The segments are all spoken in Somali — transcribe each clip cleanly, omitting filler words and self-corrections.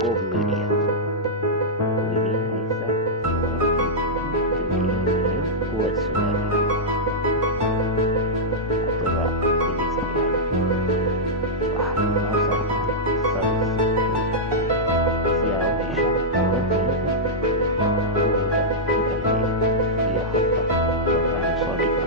goob media weliin haysa iyo kuwa Somaliland. Haddaba dhegeystayaal, waxaa noo saaran subscribe si aad u hesho wararkayga kuwooda u dambeeya iyo halka waxaan soo dhigno.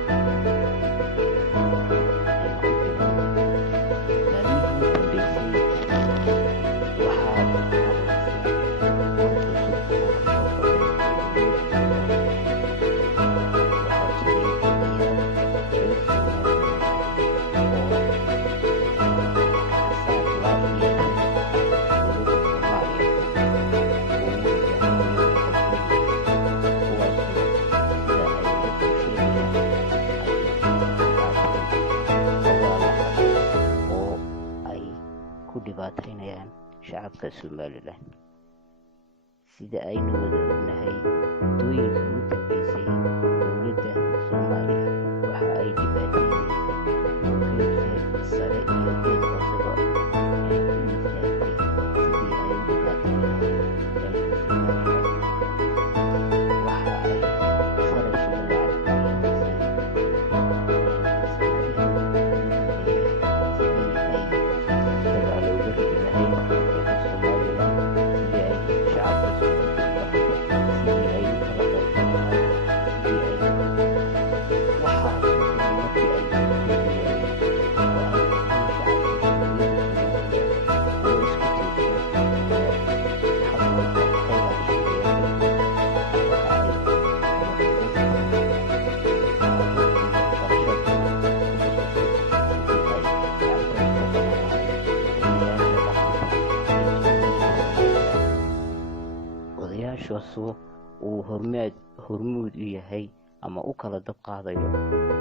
dhibaataynayaan shacabka Somaliland. Sida aynu wada ognahay, muddooyinkii ugu dambeysay dowladda Soomaaliya waxa ay dhibaataynaysay geedka sare iyo geed hooseba ay u istaagtay sidii ay u dhibaatayn lahayd dalka Somaliland. Waxa ay kharash iyo lacag odayaashaasoo uu hormuud u yahay ama u kala dab qaadayo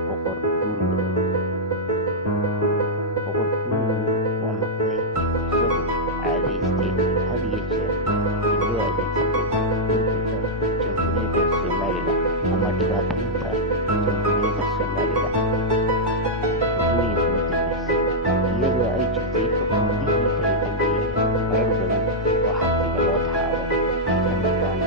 boqor buurmadow oo noqday isagoo caadaystay had iyo jeer in loo adeegsado burburka jamhuuriyadda Somaliland ama dhibaataynta jamhuuriyadda Somaliland. Muddooyinkii ugu dambeysay, iyadoo ay jirtay xukuumadihii kala dambeeyay marar badan oo xabsiga loo taxaabay,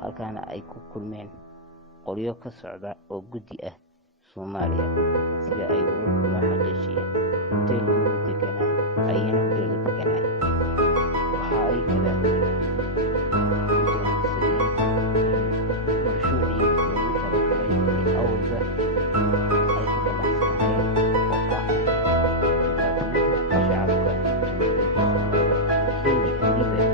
halkaana ay ku kulmeen qolyo ka socda oo guddi ah Soomaaliya. Sida ay wararku noo xaqiijiyeen, hoteelkii uu deganaa ayayna hoteelka deganaa. Waxa ay kala guddoonsadeen marshuucii loogu talagalay in awalba ay ka ballansanaayeen oo ah dhibaataynta shacabka jamhuuriyadda Soomaaliya.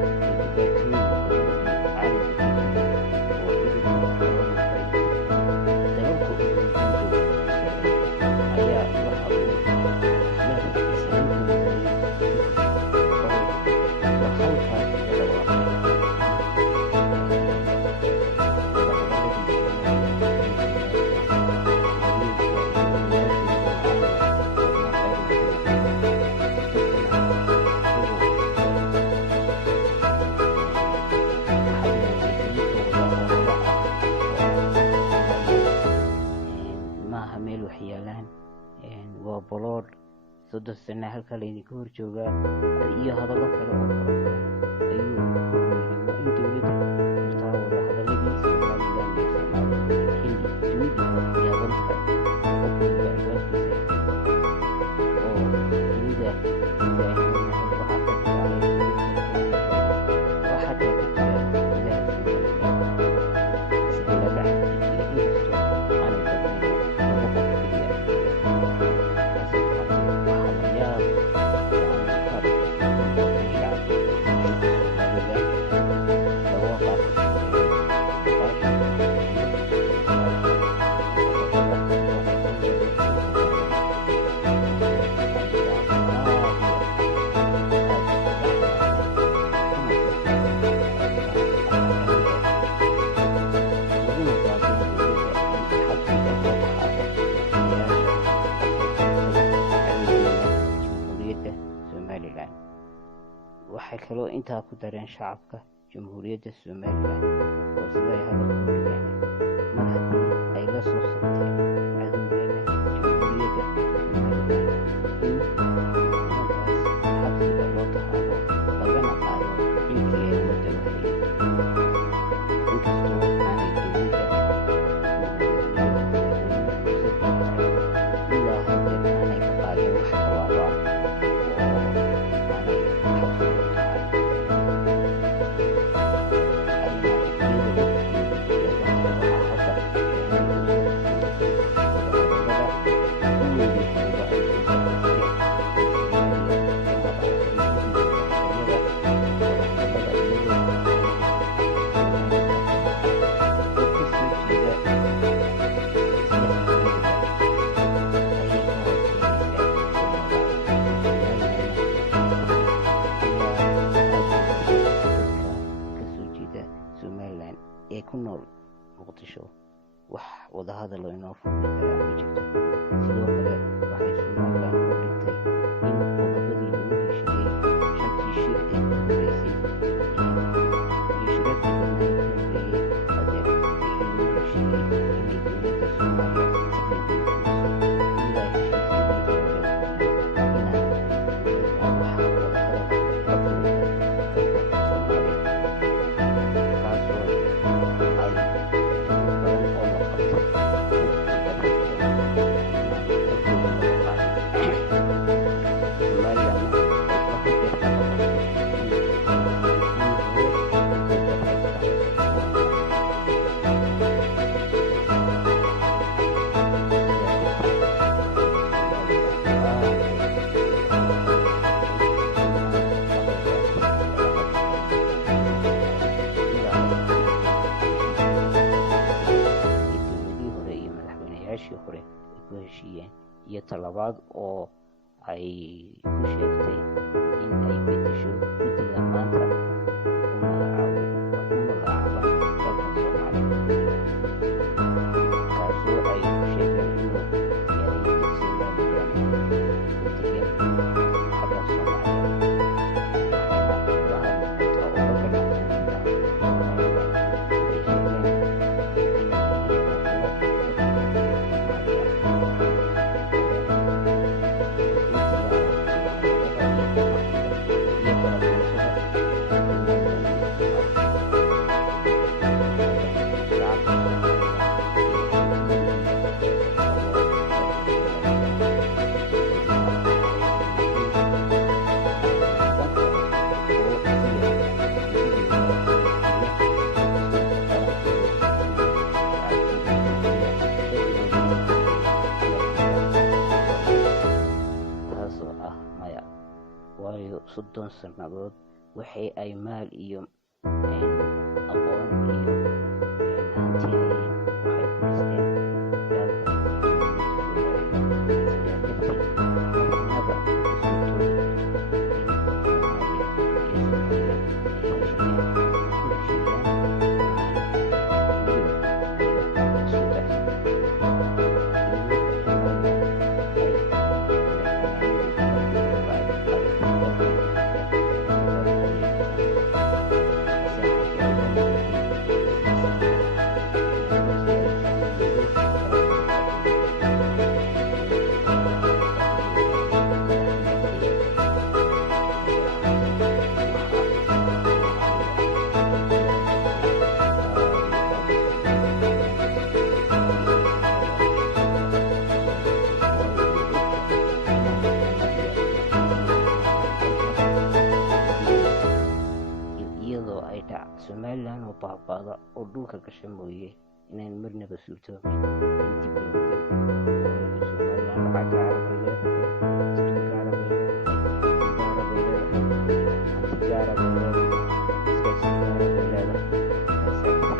meel wax yaalaan waa bolood 3 sano halka laydinka hor joogaa iyo hadallo kale oo fara badan ayuu ku yiri waa in dowladda furtaa wada hadalladiisa Somaliland iyo Soomaaliya xilli dunida yaabanka oo dunida kaloo intaa ku dareen shacabka jamhuuriyadda Somaliland oo siday hadalka u dhigeen mar haddii ay la soo sabteen cadowgeena jamhuuriyadda Somaliland in ummaddaas xabsiga loo taxaabo lagana qaado xilkii ay ummadda u hayeen. Inkastoo aanay dowladda ilaa haddeer aanay ka qaadin wax tallaabo ah oo aanay xabsiga u taxaabin, ee ku nool Muqdisho wax wadahadal oo inoo furmi karaa ma jirto. Sidoo kale waxay Somaliland u dhigtay in qodobadii lagu heshiiyey shantii shir ee ku horeysay iyo shirarkii badnaa ee ku horeeyey haddeer wixii lagu heshiiyey inay dowladda Soomaaliya si degdeg u fuliso ilaa heshiisyadii hore inaan wax wadahadal ka furin dalka Soomaaliya, kaasoo ay hore ay ku heshiiyeen, iyo talabaad oo ay ku sheegtay in ay bedesho guddida maanta u magacaaban dalka Soomaaliya, kaasoo ay ku sheegeen inuu yahay mid Somaliland u degan xagga Soomaaliya, waxayna la hadli kartaa oo ka ganacsan kartaa Somaliland. Ay sheegeen waayo 30 sannadood waxay ay maal iyo aqoon iyo hanti hayeen waxay ku dhisteen dalka Somaliland oo baabada oo dhulka gasha mooye inaan marnaba suurtoobin in dib loo dego. Somaliland lacag gaara bay leedahay, dastuur gaara bay leedahay, hanti gaara bay leedahay, isgaarsiin gaara bay leedahay,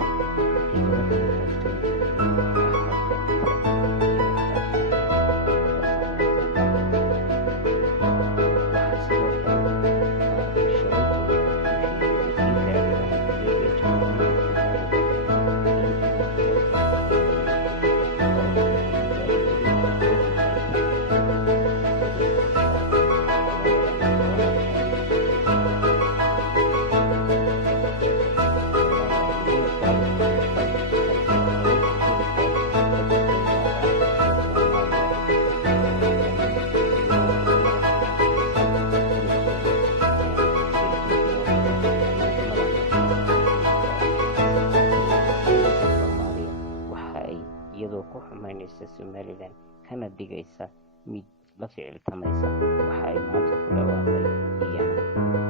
Somaliland kana dhigaysa mid la ficiltamaysa waxa ay maanta ku dhawaaqday iyana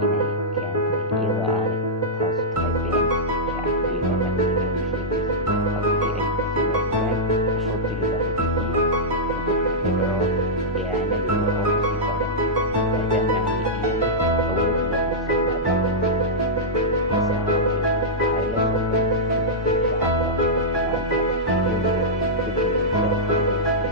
inay keentay iyadoo aanay taas tahay been shacabkeedana u sheegaysa halkii ay Somaliland usoo diri lahayd deegaanadeeda oo kusii badan maadaama aanay iyadu awood u lahayn Soomaaliya hase ahaatee waxay la soo baxday shacabka maanta iyadoo ka digaysa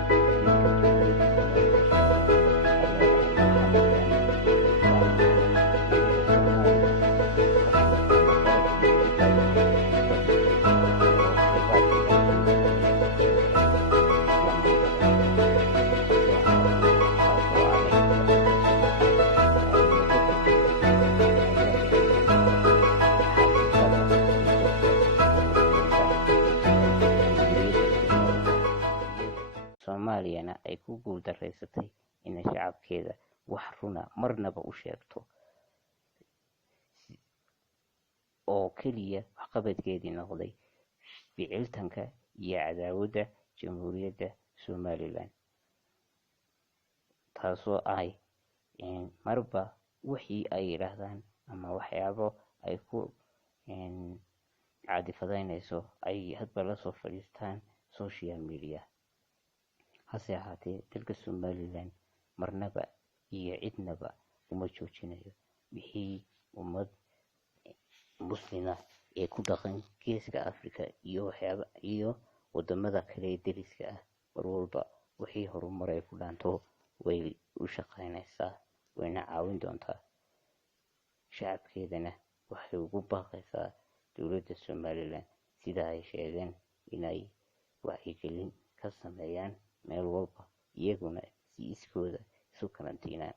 Soomaaliyana ay ku guuldareysatay inay shacabkeeda wax runa marnaba u sheegto oo keliya waxqabadkeedii noqday ficiltanka iyo cadaawadda Jamhuuriyadda Somaliland, taasoo ay marba wixii ay yidhaahdaan ama waxyaabo ay ku caadifadeynayso ay hadba la soo fadhiistaan social media. hase ahaatee dalka Somaliland marnaba iyo cidnaba uma joojinayo wixii ummad muslima ee ku dhaqan geeska Afrika iyo wadamada kale ee deriska ah mar walba wixii horumar ay ku dhaanto way u shaqaynaysaa wayna caawin doontaa shacabkeedana waxay ugu baaqaysaa dowladda Somaliland sida ay sheegeen inay wacyigelin ka sameeyaan meel walba iyaguna si iskooda isu karantiinaan